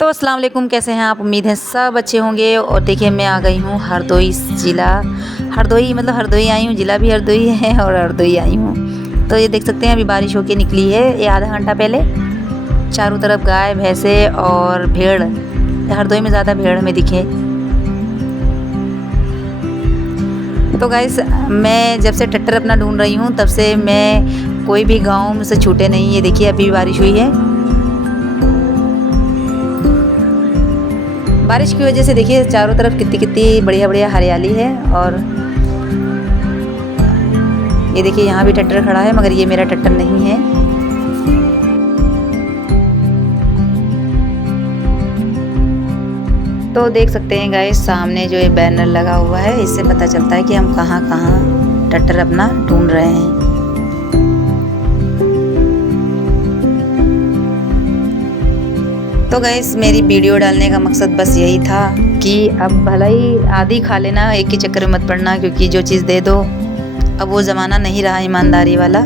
तो अस्सलाम वालेकुम, कैसे हैं आप? उम्मीद है सब अच्छे होंगे। और देखिए मैं आ गई हूँ हरदोई ज़िला। हरदोई मतलब हरदोई आई हूँ, ज़िला भी हरदोई है और हरदोई आई हूँ। तो ये देख सकते हैं अभी बारिश होके निकली है, ये आधा घंटा पहले। चारों तरफ गाय भैंसे और भेड़। हरदोई में ज़्यादा भेड़ हमें दिखे। तो गाइस मैं जब से ट्रैक्टर अपना ढूंढ रही हूँ तब से मैं कोई भी गाँव में से छूटे नहीं। ये देखिए अभी बारिश हुई है। बारिश की वजह से देखिए चारों तरफ कितनी कितनी बढ़िया बढ़िया हरियाली है। और ये देखिए यहाँ भी ट्रैक्टर खड़ा है, मगर ये मेरा ट्रैक्टर नहीं है। तो देख सकते हैं गाइस सामने जो ये बैनर लगा हुआ है, इससे पता चलता है कि हम कहाँ कहाँ ट्रैक्टर अपना ढूंढ रहे हैं। तो गाइस मेरी वीडियो डालने का मकसद बस यही था कि अब भला ही आधी खा लेना, एक ही चक्कर में मत पड़ना, क्योंकि जो चीज़ दे दो अब वो ज़माना नहीं रहा ईमानदारी वाला।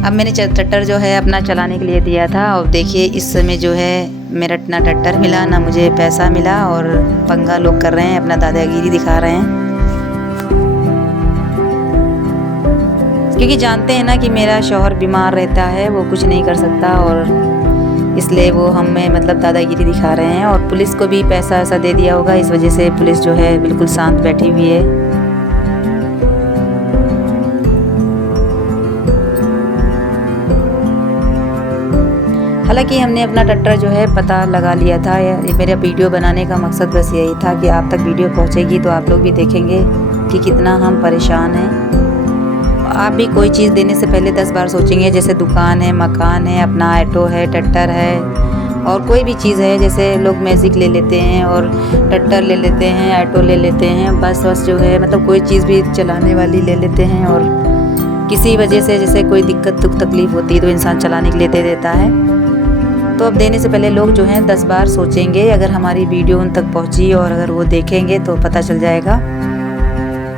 अब मैंने ट्रैक्टर जो है अपना चलाने के लिए दिया था और देखिए इस समय जो है मेरा ना ट्रैक्टर मिला ना मुझे पैसा मिला, और पंगा लोग कर रहे हैं, अपना दादागिरी दिखा रहे हैं। क्योंकि जानते हैं ना कि मेरा शौहर बीमार रहता है, वो कुछ नहीं कर सकता, और इसलिए वो हमें मतलब दादागिरी दिखा रहे हैं। और पुलिस को भी पैसा ऐसा दे दिया होगा, इस वजह से पुलिस जो है बिल्कुल शांत बैठी हुई है। हालांकि हमने अपना ट्रैक्टर जो है पता लगा लिया था। मेरा वीडियो बनाने का मकसद बस यही था कि आप तक वीडियो पहुंचेगी तो आप लोग भी देखेंगे कि कितना हम परेशान हैं। आप भी कोई चीज़ देने से पहले 10 बार सोचेंगे। जैसे दुकान है, मकान है, अपना ऑटो है, ट्रैक्टर है, और कोई भी चीज़ है। जैसे लोग मैजिक ले लेते हैं और ट्रैक्टर ले लेते हैं, ऑटो ले लेते हैं, बस जो है मतलब कोई चीज़ भी चलाने वाली ले लेते हैं। और किसी वजह से जैसे कोई दिक्कत दुख तकलीफ़ होती है तो इंसान चलाने के लिए दे देता है। तो अब देने से पहले लोग जो हैं 10 बार सोचेंगे। अगर हमारी वीडियो उन तक पहुँची और अगर वो देखेंगे तो पता चल जाएगा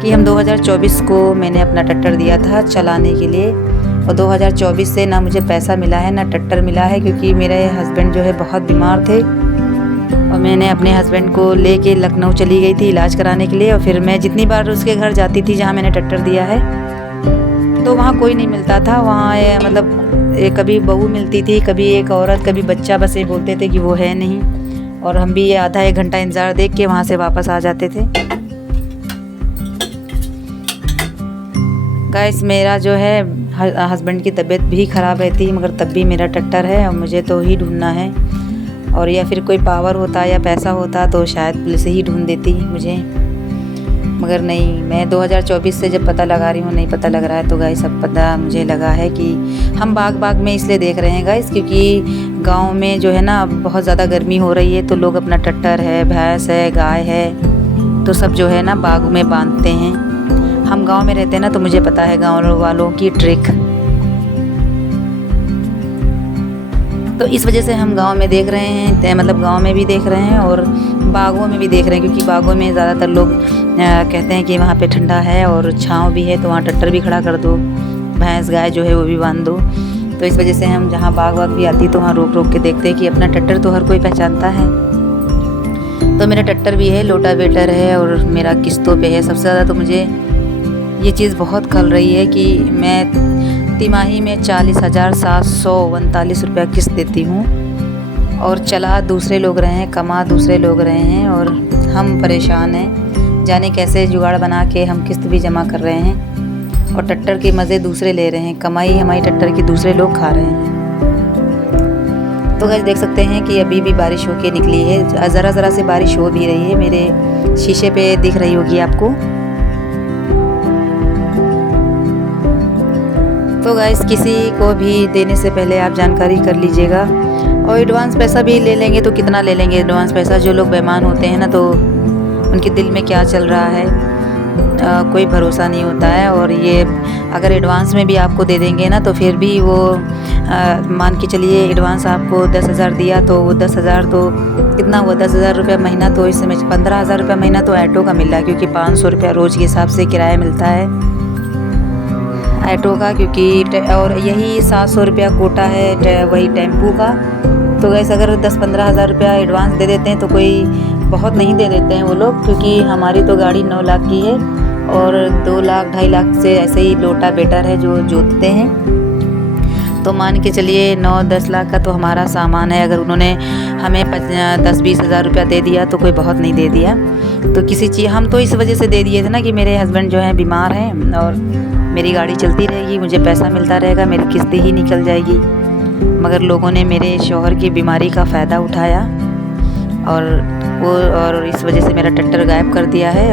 कि हम 2024 को मैंने अपना ट्रैक्टर दिया था चलाने के लिए, और 2024 से ना मुझे पैसा मिला है ना ट्रैक्टर मिला है, क्योंकि मेरे हस्बैंड जो है बहुत बीमार थे और मैंने अपने हस्बैंड को लेके लखनऊ चली गई थी इलाज कराने के लिए। और फिर मैं जितनी बार उसके घर जाती थी जहाँ मैंने ट्रैक्टर दिया है, तो वहाँ कोई नहीं मिलता था। वहाँ मतलब कभी बहू मिलती थी, कभी एक औरत, कभी बच्चा, बस ये बोलते थे कि वो है नहीं, और हम भी आधा एक घंटा इंतज़ार देख के वहाँ से वापस आ जाते थे। गाइस मेरा जो है हस्बैंड की तबीयत भी ख़राब रहती है, मगर तब भी मेरा ट्रैक्टर है और मुझे तो ही ढूंढना है। और या फिर कोई पावर होता या पैसा होता तो शायद पुलिस ही ढूंढ देती मुझे, मगर नहीं। मैं 2024 से जब पता लगा रही हूँ नहीं पता लग रहा है। तो गाइस अब पता मुझे लगा है कि हम बाग में इसलिए देख रहे हैं गाइस, क्योंकि गाँव में जो है ना बहुत ज़्यादा गर्मी हो रही है, तो लोग अपना ट्रैक्टर है, भैंस है, गाय है, तो सब जो है ना बाग में बांधते हैं। हम गांव में रहते हैं ना, तो मुझे पता है गांव वालों की ट्रिक। तो इस वजह से हम गांव में देख रहे हैं, मतलब गांव में भी देख रहे हैं और बागों में भी देख रहे हैं, क्योंकि बागों में ज़्यादातर लोग कहते हैं कि वहाँ पे ठंडा है और छाँव भी है, तो वहाँ ट्रैक्टर भी खड़ा कर दो, भैंस गाय जो है वो भी बांध दो। तो इस वजह से हम जहाँ बाग भी आती तो वहाँ रोक रोक के देखते हैं कि अपना ट्रैक्टर तो हर कोई पहचानता है। तो मेरा ट्रैक्टर भी है, लोटावेटर है, और मेरा किस्तों पे है। सबसे ज़्यादा तो मुझे ये चीज़ बहुत खल रही है कि मैं तिमाही में 40,739 रुपया किस्त देती हूँ, और चला दूसरे लोग रहे हैं, कमा दूसरे लोग रहे हैं, और हम परेशान हैं। जाने कैसे जुगाड़ बना के हम किस्त भी जमा कर रहे हैं, और ट्रैक्टर के मज़े दूसरे ले रहे हैं, कमाई हमारी ट्रैक्टर की दूसरे लोग खा रहे हैं। तो गाइस देख सकते हैं कि अभी भी बारिश होके निकली है, ज़रा ज़रा से बारिश हो भी रही है, मेरे शीशे पे दिख रही होगी आपको। तो गाइस किसी को भी देने से पहले आप जानकारी कर लीजिएगा, और एडवांस पैसा भी ले लेंगे तो कितना ले लेंगे एडवांस पैसा। जो लोग बेईमान होते हैं ना, तो उनके दिल में क्या चल रहा है कोई भरोसा नहीं होता है। और ये अगर एडवांस में भी आपको दे देंगे ना, तो फिर भी वो मान के चलिए एडवांस आपको 10,000 दिया, तो वो 10,000 तो कितना हुआ, 10,000 रुपये महीना। तो इस समय 15,000 रुपये महीना तो ऑटो का मिल रहा है, क्योंकि 500 रुपया रोज़ के हिसाब से किराया मिलता है। ऑटो का, क्योंकि और यही 700 रुपया कोटा है वही टेम्पू का। तो गैस अगर 10-15 हज़ार रुपया एडवांस दे देते हैं तो कोई बहुत नहीं दे देते हैं वो लोग, क्योंकि हमारी तो गाड़ी 9 लाख की है और 2 लाख 2.5 लाख से ऐसे ही लोटा बेटर है जो जोतते हैं। तो मान के चलिए 9-10 लाख का तो हमारा सामान है। अगर उन्होंने हमें 10-20 हज़ार रुपया दे दिया तो कोई बहुत नहीं दे दिया। तो किसी चीज़ हम तो इस वजह से दे दिए थे ना कि मेरे हस्बैंड जो हैं बीमार हैं और मेरी गाड़ी चलती रहेगी, मुझे पैसा मिलता रहेगा, मेरी किस्त ही निकल जाएगी। मगर लोगों ने मेरे शौहर की बीमारी का फ़ायदा उठाया और इस वजह से मेरा ट्रैक्टर गायब कर दिया है।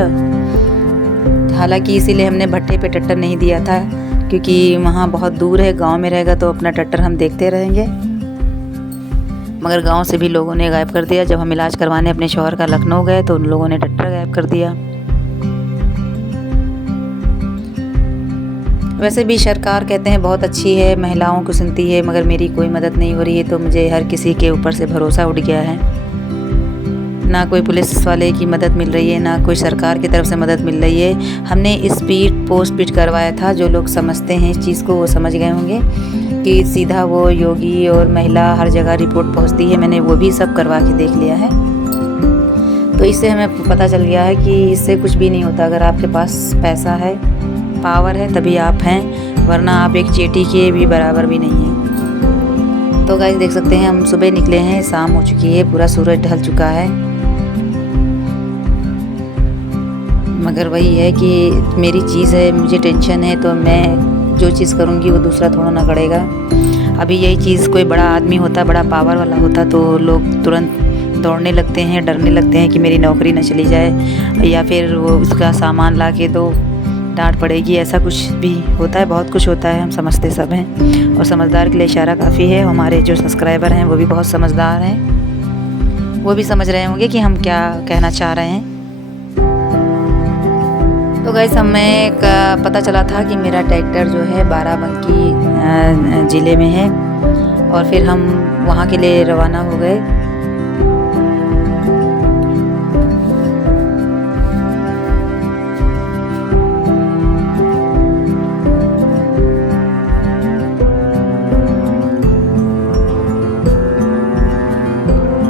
हालांकि इसीलिए हमने भट्टे पे ट्रैक्टर नहीं दिया था, क्योंकि वहाँ बहुत दूर है। गांव में रहेगा तो अपना ट्रैक्टर हम देखते रहेंगे, मगर गांव से भी लोगों ने गायब कर दिया। जब हम इलाज करवाने अपने शौहर का लखनऊ गए तो उन लोगों ने ट्रैक्टर गायब कर दिया। वैसे भी सरकार कहते हैं बहुत अच्छी है, महिलाओं को सुनती है, मगर मेरी कोई मदद नहीं हो रही है। तो मुझे हर किसी के ऊपर से भरोसा उठ गया है। ना कोई पुलिस वाले की मदद मिल रही है, ना कोई सरकार की तरफ से मदद मिल रही है। हमने स्पीड पोस्ट भी करवाया था। जो लोग समझते हैं इस चीज़ को वो समझ गए होंगे कि सीधा वो योगी और महिला हर जगह रिपोर्ट पहुंचती है। मैंने वो भी सब करवा के देख लिया है। तो इससे हमें पता चल गया है कि इससे कुछ भी नहीं होता। अगर आपके पास पैसा है, पावर है, तभी आप हैं, वरना आप एक चींटी के भी बराबर भी नहीं हैं। तो गाइस देख सकते हैं हम सुबह निकले हैं, शाम हो चुकी है, पूरा सूरज ढल चुका है। मगर वही है कि मेरी चीज़ है, मुझे टेंशन है, तो मैं जो चीज़ करूँगी वो दूसरा थोड़ा ना करेगा। अभी यही चीज़ कोई बड़ा आदमी होता, बड़ा पावर वाला होता, तो लोग तुरंत दौड़ने लगते हैं, डरने लगते हैं कि मेरी नौकरी न चली जाए या फिर वो उसका सामान ला के दो, डांट पड़ेगी। ऐसा कुछ भी होता है, बहुत कुछ होता है, हम समझते सब हैं। और समझदार के लिए इशारा काफ़ी है। हमारे जो सब्सक्राइबर हैं वो भी बहुत समझदार हैं, वो भी समझ रहे होंगे कि हम क्या कहना चाह रहे हैं। तो गाइस हमें पता चला था कि मेरा ट्रैक्टर जो है बाराबंकी ज़िले में है और फिर हम वहाँ के लिए रवाना हो गए।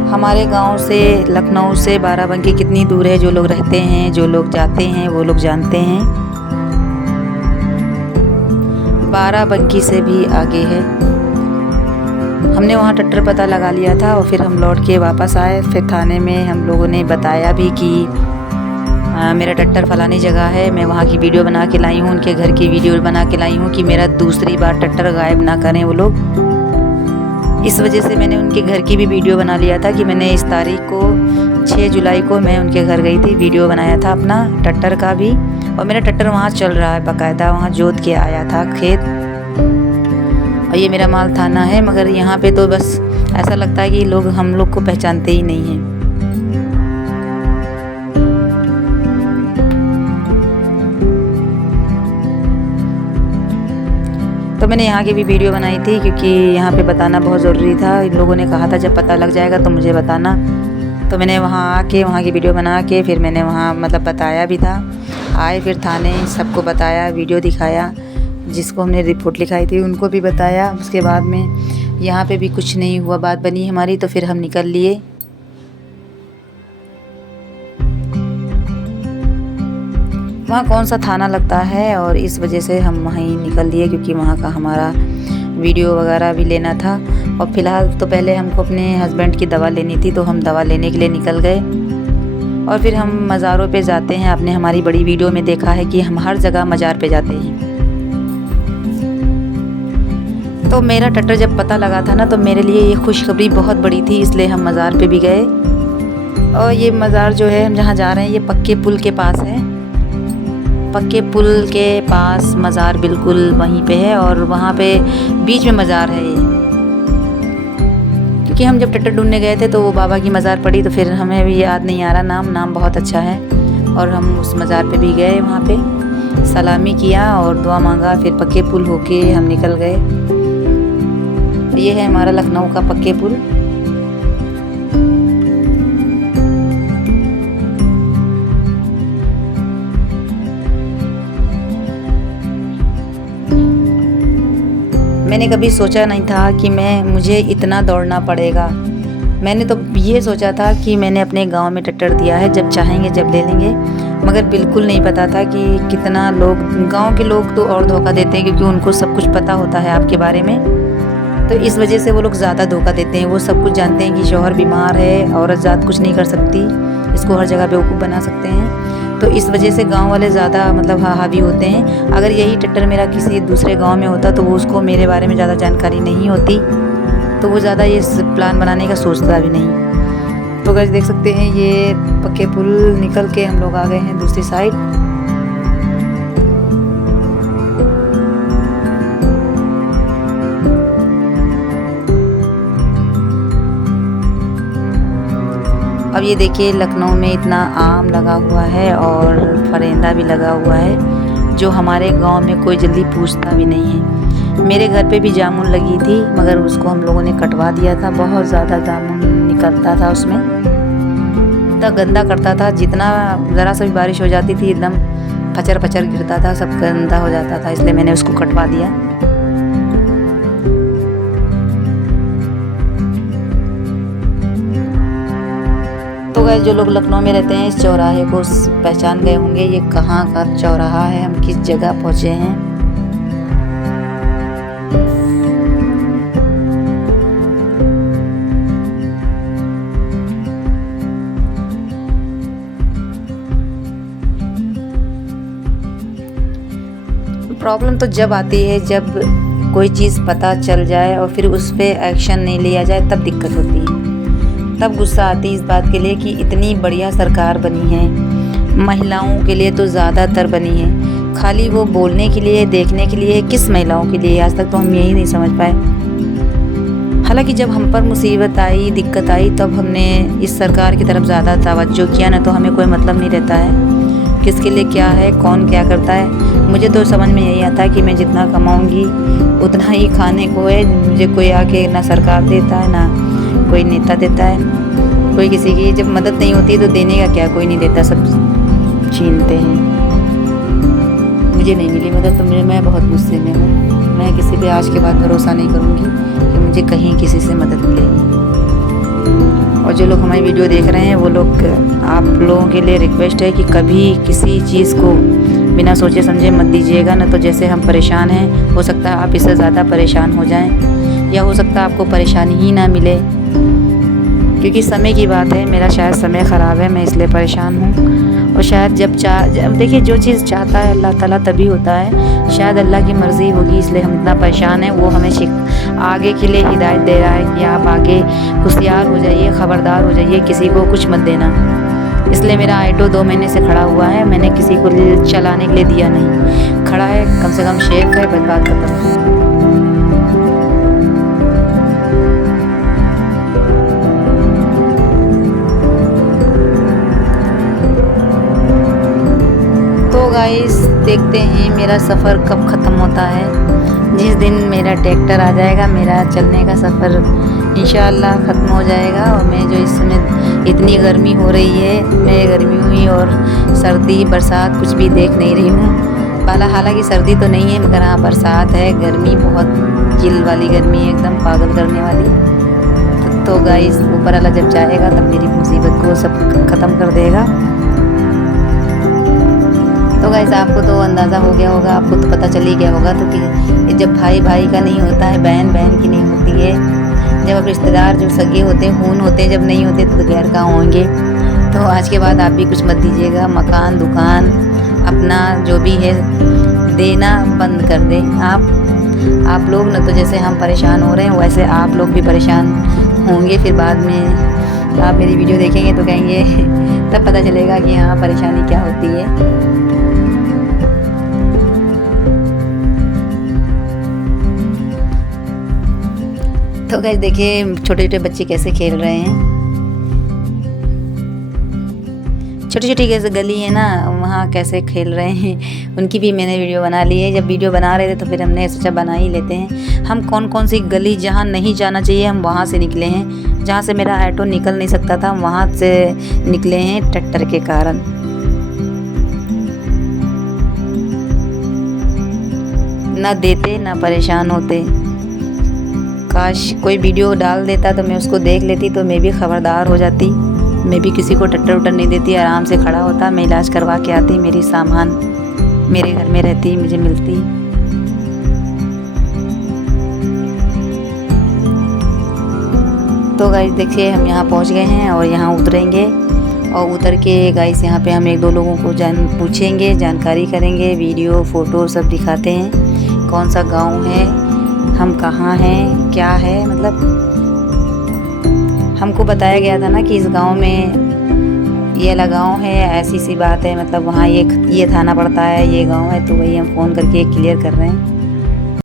हमारे गांव से, लखनऊ से बाराबंकी कितनी दूर है, जो लोग रहते हैं, जो लोग जाते हैं, वो लोग जानते हैं। बाराबंकी से भी आगे है। हमने वहाँ ट्रैक्टर पता लगा लिया था और फिर हम लौट के वापस आए। फिर थाने में हम लोगों ने बताया भी कि मेरा ट्रैक्टर फलानी जगह है, मैं वहाँ की वीडियो बना के लाई हूँ, उनके घर की वीडियो बना के लाई हूँ कि मेरा दूसरी बार ट्रैक्टर गायब ना करें वो लोग। इस वजह से मैंने उनके घर की भी वीडियो बना लिया था कि मैंने इस तारीख को 6 जुलाई को मैं उनके घर गई थी, वीडियो बनाया था अपना ट्रैक्टर का भी। और मेरा ट्रैक्टर वहाँ चल रहा है बाकायदा, वहाँ जोत के आया था खेत। और ये मेरा माल थाना है, मगर यहाँ पे तो बस ऐसा लगता है कि लोग हम लोग को पहचानते ही नहीं हैं। तो मैंने यहाँ की भी वीडियो बनाई थी क्योंकि यहाँ पे बताना बहुत ज़रूरी था। इन लोगों ने कहा था जब पता लग जाएगा तो मुझे बताना। तो मैंने वहाँ आके वहाँ की वीडियो बना के फिर मैंने वहाँ मतलब बताया भी था। आए फिर थाने, सबको बताया, वीडियो दिखाया, जिसको हमने रिपोर्ट लिखाई थी उनको भी बताया। उसके बाद में यहाँ पे भी कुछ नहीं हुआ, बात बनी हमारी, तो फिर हम निकल लिए। वहाँ कौन सा थाना लगता है और इस वजह से हम वहीं निकल लिए, क्योंकि वहाँ का हमारा वीडियो वगैरह भी लेना था। और फ़िलहाल तो पहले हमको अपने हस्बैंड की दवा लेनी थी, तो हम दवा लेने के लिए निकल गए। और फिर हम मज़ारों पे जाते हैं। आपने हमारी बड़ी वीडियो में देखा है कि हम हर जगह मज़ार पे जाते हैं। तो मेरा ट्रैक्टर जब पता लगा था ना, तो मेरे लिए ये खुशखबरी बहुत बड़ी थी, इसलिए हम मज़ार पे भी गए। और ये मज़ार जो है हम जहाँ जा रहे हैं ये पक्के पुल के पास है। पक्के पुल के पास मज़ार बिल्कुल वहीं पे है और वहाँ पे बीच में मज़ार है ये। क्योंकि हम जब ट्रैक्टर ढूंढने गए थे तो वो बाबा की मज़ार पड़ी, तो फिर हमें भी याद नहीं आ रहा नाम बहुत अच्छा है। और हम उस मज़ार पे भी गए, वहाँ पे सलामी किया और दुआ मांगा। फिर पक्के पुल होके हम निकल गए। ये है हमारा लखनऊ का पक्के पुल। मैंने कभी सोचा नहीं था कि मुझे इतना दौड़ना पड़ेगा। मैंने तो ये सोचा था कि मैंने अपने गांव में ट्रैक्टर दिया है, जब चाहेंगे जब ले लेंगे। मगर बिल्कुल नहीं पता था कि कितना लोग, गांव के लोग तो और धोखा देते हैं क्योंकि उनको सब कुछ पता होता है आपके बारे में। तो इस वजह से वो लोग ज़्यादा धोखा देते हैं। वो सब कुछ जानते हैं कि शौहर बीमार है, औरत ज़्यादा कुछ नहीं कर सकती, इसको हर जगह बेवकूफ़ बना सकते हैं। तो इस वजह से गांव वाले ज़्यादा मतलब हावी होते हैं। अगर यही ट्रैक्टर मेरा किसी दूसरे गांव में होता तो वो उसको मेरे बारे में ज़्यादा जानकारी नहीं होती, तो वो ज़्यादा ये प्लान बनाने का सोचता भी नहीं। तो गाइस देख सकते हैं ये पक्के पुल निकल के हम लोग आ गए हैं दूसरी साइड। अब ये देखिए लखनऊ में इतना आम लगा हुआ है और फरेंदा भी लगा हुआ है, जो हमारे गांव में कोई जल्दी पूछता भी नहीं है। मेरे घर पे भी जामुन लगी थी, मगर उसको हम लोगों ने कटवा दिया था। बहुत ज़्यादा जामुन निकलता था उसमें, इतना गंदा करता था। जितना ज़रा सा भी बारिश हो जाती थी एकदम फचर फचर गिरता था, सब गंदा हो जाता था, इसलिए मैंने उसको कटवा दिया। तो गाइस जो लोग लखनऊ में रहते हैं इस चौराहे को पहचान गए होंगे, ये कहाँ का चौराहा है, हम किस जगह पहुँचे हैं। प्रॉब्लम तो जब आती है जब कोई चीज़ पता चल जाए और फिर उस पर एक्शन नहीं लिया जाए, तब दिक्कत होती है। तब गुस्सा आती है इस बात के लिए कि इतनी बढ़िया सरकार बनी है, महिलाओं के लिए तो ज़्यादातर बनी है, खाली वो बोलने के लिए, देखने के लिए, किस महिलाओं के लिए? आज तक तो हम यही नहीं समझ पाए। हालांकि जब हम पर मुसीबत आई, दिक्कत आई, तब हमने इस सरकार की तरफ ज़्यादा तवज्जो किया, ना तो हमें कोई मतलब नहीं रहता है किसके लिए क्या है, कौन क्या करता है। मुझे तो समझ में यही आता है कि मैं जितना कमाऊँगी उतना ही खाने को है। मुझे कोई आके ना सरकार देता है, ना कोई नेता देता है। कोई किसी की जब मदद नहीं होती है तो देने का क्या, कोई नहीं देता, सब छीनते हैं। मुझे नहीं मिली मदद तो मैं बहुत गुस्से में हूँ। मैं किसी पे आज के बाद भरोसा नहीं करूँगी कि मुझे कहीं किसी से मदद मिलेगी। और जो लोग हमारी वीडियो देख रहे हैं वो लोग, आप लोगों के लिए रिक्वेस्ट है कि कभी किसी चीज़ को बिना सोचे समझे मत दीजिएगा, ना तो जैसे हम परेशान हैं, हो सकता है आप इससे ज़्यादा परेशान हो जाएं, या हो सकता है आपको परेशानी ही ना मिले। क्योंकि समय की बात है, मेरा शायद समय ख़राब है, मैं इसलिए परेशान हूँ। और शायद जब देखिए जो चीज़ चाहता है अल्लाह ताला तभी होता है। शायद अल्लाह की मर्ज़ी होगी इसलिए हम इतना परेशान हैं। वो हमें आगे के लिए हिदायत दे रहा है कि आप आगे होशियार हो जाइए, ख़बरदार हो जाइए, किसी को कुछ मत देना। इसलिए मेरा ऑटो 2 महीने से खड़ा हुआ है, मैंने किसी को चलाने के लिए दिया नहीं। खड़ा है, कम से कम शेफ है, बस बात खत्म। तो गाइस देखते हैं मेरा सफ़र कब ख़त्म होता है। जिस दिन मेरा ट्रैक्टर आ जाएगा, मेरा चलने का सफ़र इंशाअल्लाह ख़त्म हो जाएगा। और मैं जो इस समय इतनी गर्मी हो रही है, मैं गर्मी हुई और सर्दी बरसात कुछ भी देख नहीं रही हूँ। हालांकि सर्दी तो नहीं है, मगर हाँ बरसात है, गर्मी बहुत चिल वाली गर्मी है, एकदम पागल करने वाली। तो गाइस ऊपर वाला जब चाहेगा तब मेरी मुसीबत को सब ख़त्म कर देगा। तो गाइस आपको तो अंदाज़ा हो गया होगा, आपको तो पता चल ही गया होगा। तो कि जब भाई भाई का नहीं होता है, बहन बहन की नहीं होती है, जब अब रिश्तेदार जो सगे होते हैं, खून होते हैं, जब नहीं होते तो गैर कहाँ होंगे। तो आज के बाद आप भी कुछ मत दीजिएगा। मकान दुकान अपना जो भी है देना बंद कर दें। आप लोग न तो जैसे हम परेशान हो रहे हैं वैसे आप लोग भी परेशान होंगे। फिर बाद में आप मेरी वीडियो देखेंगे तो कहेंगे तब पता चलेगा कि हाँ परेशानी क्या होती है। तो गाइस देखिए छोटे छोटे बच्चे कैसे खेल रहे हैं। छोटी छोटी कैसे गली है ना, वहाँ कैसे खेल रहे हैं, उनकी भी मैंने वीडियो बना ली है। जब वीडियो बना रहे थे तो फिर हमने सोचा बना ही लेते हैं। हम कौन कौन सी गली जहाँ नहीं जाना चाहिए हम वहाँ से निकले हैं। जहाँ से मेरा ऑटो निकल नहीं सकता था वहाँ से निकले हैं ट्रैक्टर के कारण। ना देते ना परेशान होते, काश कोई वीडियो डाल देता तो मैं उसको देख लेती, तो मैं भी ख़बरदार हो जाती। मैं भी किसी को टट्टर उट्टर नहीं देती, आराम से खड़ा होता, मैं इलाज करवा के आती, मेरी सामान मेरे घर में रहती, मुझे मिलती। तो गाइस देखिए हम यहाँ पहुँच गए हैं और यहाँ उतरेंगे, और उतर के गाइस यहाँ पे हम एक दो लोगों को पूछेंगे, जानकारी करेंगे, वीडियो फ़ोटो सब दिखाते हैं, कौन सा गांव है, हम कहाँ हैं, क्या है। मतलब हमको बताया गया था ना कि इस गांव में ये वाला गांव है, ऐसी सी बात है, मतलब वहाँ ये थाना पड़ता है, ये गांव है, तो वही हम फ़ोन करके क्लियर कर रहे हैं।